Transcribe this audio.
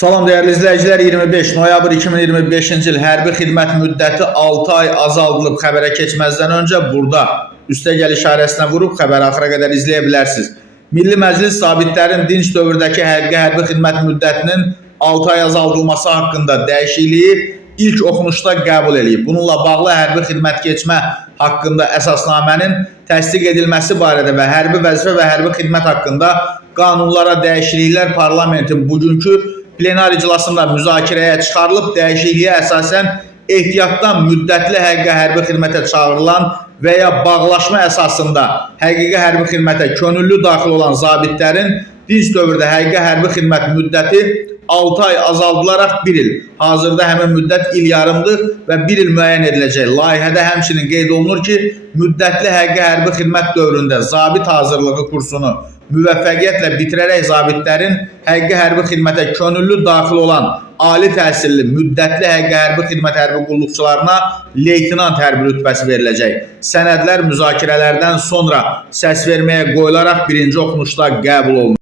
Salam değerli izləyicilər, 25 noyabr 2025-ci il hərbi xidmət müddəti 6 ay azaldılıb. Xəbərə keçməzdən öncə burada üstəgəl işarəsinə vurub xəbəri axıra qədər izləyə bilərsiniz. Milli Məclis zabitlərin dinc dövrdəki hərbi xidmət müddətinin 6 ay azaldılması haqqında dəyişikliyi ilk oxunuşda qəbul edib. Bununla bağlı hərbi xidmət keçmə haqqında əsasnamənin təsdiq edilməsi barədə və hərbi vəzifə və hərbi xidmət haqqında qanunlara dəyişikliklər parlamentin bugünkü plenar iclasında müzakirəyə çıxarılıb. Dəyişikliyə əsasən ehtiyatdan müddətli həqiqi hərbi xidmətə çağırılan və ya bağlaşma əsasında həqiqi hərbi xidmətə könüllü daxil olan zabitlərin dinc dövrdə həqiqi hərbi xidmət müddəti 6 ay azaldılaraq 1 il. Hazırda həmin müddət il yarımdır və 1 il müəyyən ediləcək. Layihədə həmçinin qeyd olunur ki, müddətli həqiqi hərbi xidmət dövründə zabit hazırlığı kursunu müvəffəqiyyətlə bitirərək zabitlərin həqiqi hərbi xidmətə könüllü daxil olan ali təhsilli müddətli həqiqi hərbi xidmət hərbi qulluqçularına leytinant hərbi rütbəsi veriləcək. Sənədlər müzakirələrdən sonra səsverməyə qoyularaq birinci oxunuşda qəbul olunur.